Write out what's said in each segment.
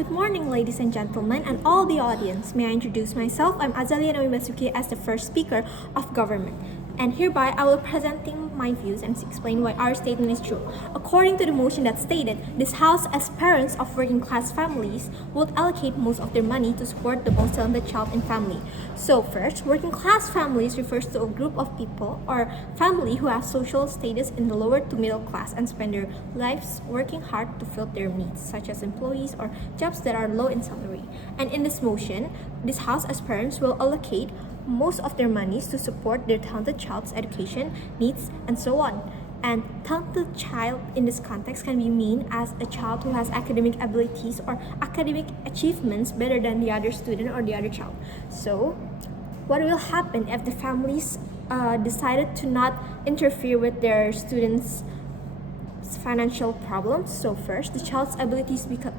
Good morning, ladies and gentlemen, and all the audience. May I introduce myself? I'm Azalia Naomi as the first speaker of government. And hereby, I will presenting my views and explain why our statement is true. According to the motion that stated, this House, as parents of working class families, would allocate most of their money to support the most talented child in family. So first, working class families refers to a group of people or family who have social status in the lower to middle class and spend their lives working hard to fill their needs, such as employees or jobs that are low in salary. And in this motion, this House, as parents, will allocate most of their monies to support their talented child's education, needs, and so on. And talented child in this context can be mean as a child who has academic abilities or academic achievements better than the other student or the other child. So, what will happen if the families decided to not interfere with their students' financial problems? So first, the child's abilities become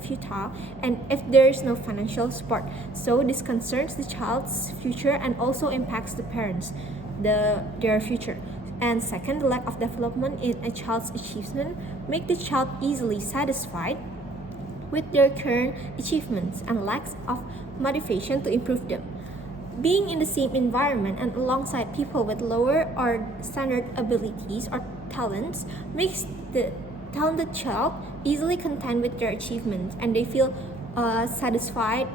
futile and if there is no financial support. So this concerns the child's future and also impacts the parents, their future. And second, the lack of development in a child's achievement make the child easily satisfied with their current achievements and lacks of motivation to improve them. Being in the same environment and alongside people with lower or standard abilities or talents makes the talented child easily content with their achievements and they feel satisfied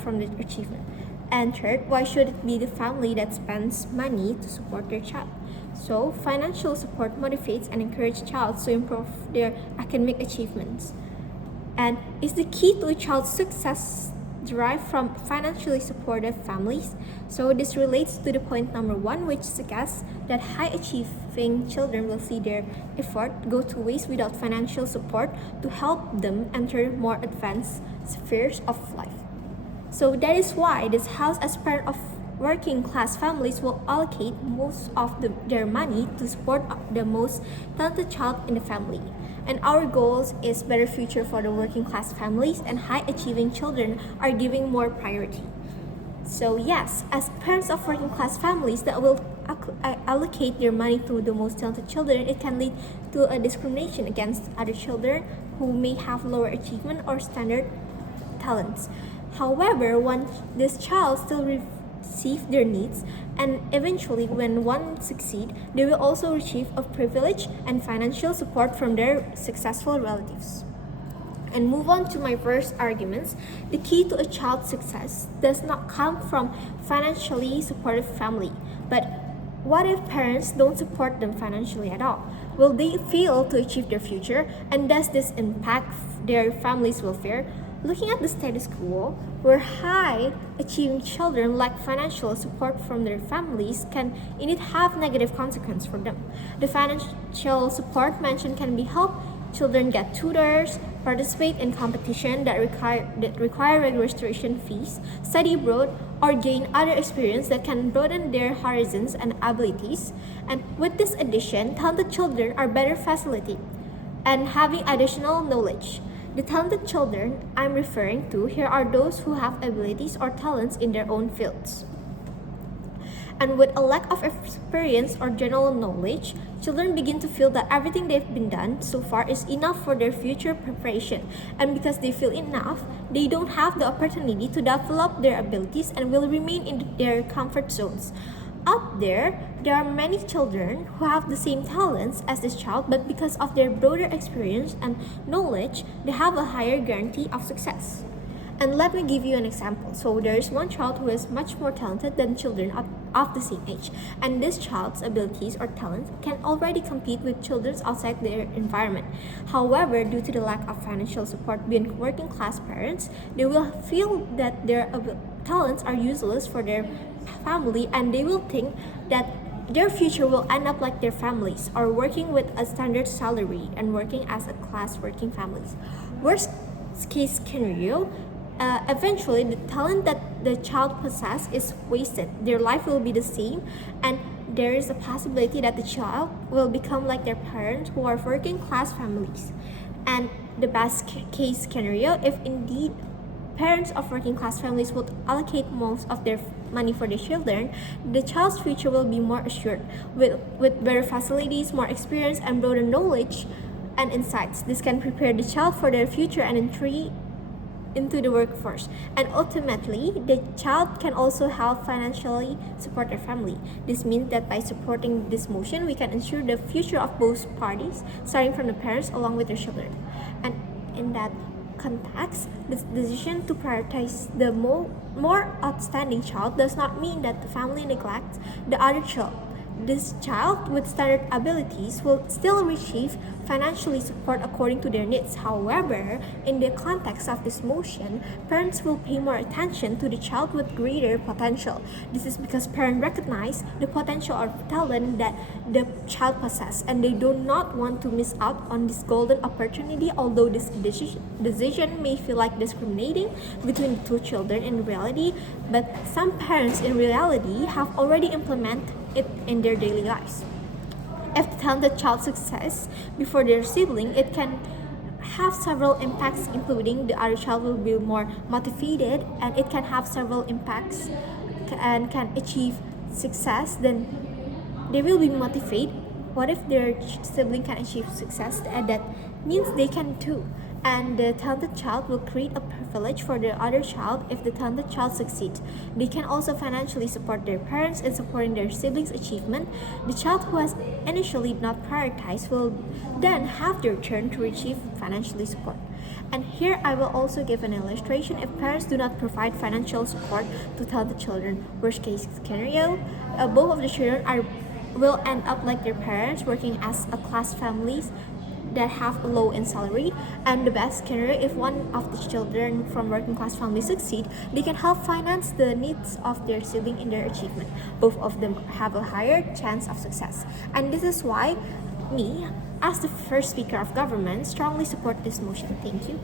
from their achievement. And third, why should it be the family that spends money to support their child? So, financial support motivates and encourages child to improve their academic achievements. And is the key to a child's success derived from financially supportive families? So this relates to the point number 1, which suggests that high achieving children will see their effort go to waste without financial support to help them enter more advanced spheres of life. So that is why this House, as part of working class families, will allocate most of their money to support the most talented child in the family. And our goals is better future for the working class families and high achieving children are giving more priority. So yes, as parents of working class families that will allocate their money to the most talented children, it can lead to a discrimination against other children who may have lower achievement or standard talents. However, once this child still receive their needs, and eventually when one succeed, they will also receive a privilege and financial support from their successful relatives. And move on to my first arguments. The key to a child's success does not come from financially supportive family, but what if parents don't support them financially at all? Will they fail to achieve their future, and does this impact their family's welfare? Looking at the status quo, where high-achieving children lack financial support from their families can indeed have negative consequences for them. The financial support mentioned can be help children get tutors, participate in competition that require registration fees, study abroad, or gain other experience that can broaden their horizons and abilities. And with this addition, talented children are better facilitated and having additional knowledge. The talented children I'm referring to here are those who have abilities or talents in their own fields. And with a lack of experience or general knowledge, children begin to feel that everything they've been done so far is enough for their future preparation. And because they feel enough, they don't have the opportunity to develop their abilities and will remain in their comfort zones. Out there are many children who have the same talents as this child, but because of their broader experience and knowledge, they have a higher guarantee of success. And let me give you an example. So there is one child who is much more talented than children of the same age, and this child's abilities or talents can already compete with children outside their environment. However, due to the lack of financial support being working class parents, they will feel that their talents are useless for their family and they will think that their future will end up like their families or working with a standard salary and working as a class working families. Worst case scenario, eventually the talent that the child possesses is wasted. Their life will be the same and there is a possibility that the child will become like their parents who are working class families. And the best case scenario, if indeed parents of working class families would allocate most of their money for their children, the child's future will be more assured with better facilities, more experience, and broader knowledge and insights. This can prepare the child for their future and entry into the workforce, and ultimately the child can also help financially support their family. This means that by supporting this motion we can ensure the future of both parties, starting from the parents along with their children. And in that context, the decision to prioritize the more outstanding child does not mean that the family neglects the other child. This child with standard abilities will still receive financially support according to their needs. However, in the context of this motion, parents will pay more attention to the child with greater potential. This is because parents recognize the potential or talent that the child possesses, and they do not want to miss out on this golden opportunity. Although this decision may feel like discriminating between the two children in reality, but some parents in reality have already implemented it in their daily lives. If the talented child success before their sibling, it can have several impacts, including the other child will be more motivated, and it can have several impacts and can achieve success. Then they will be motivated. What if their sibling can achieve success? And that means they can too. And the talented child will create a privilege for the other child if the talented child succeeds. They can also financially support their parents in supporting their siblings' achievement. The child who has initially not prioritized will then have their turn to receive financially support. And here I will also give an illustration. If parents do not provide financial support to talented children, worst case scenario, both of the children will end up like their parents, working as a class families that have a low in salary. And the best scenario, if one of the children from working class families succeed, they can help finance the needs of their sibling in their achievement. Both of them have a higher chance of success. And this is why me, as the first speaker of government, strongly support this motion. Thank you.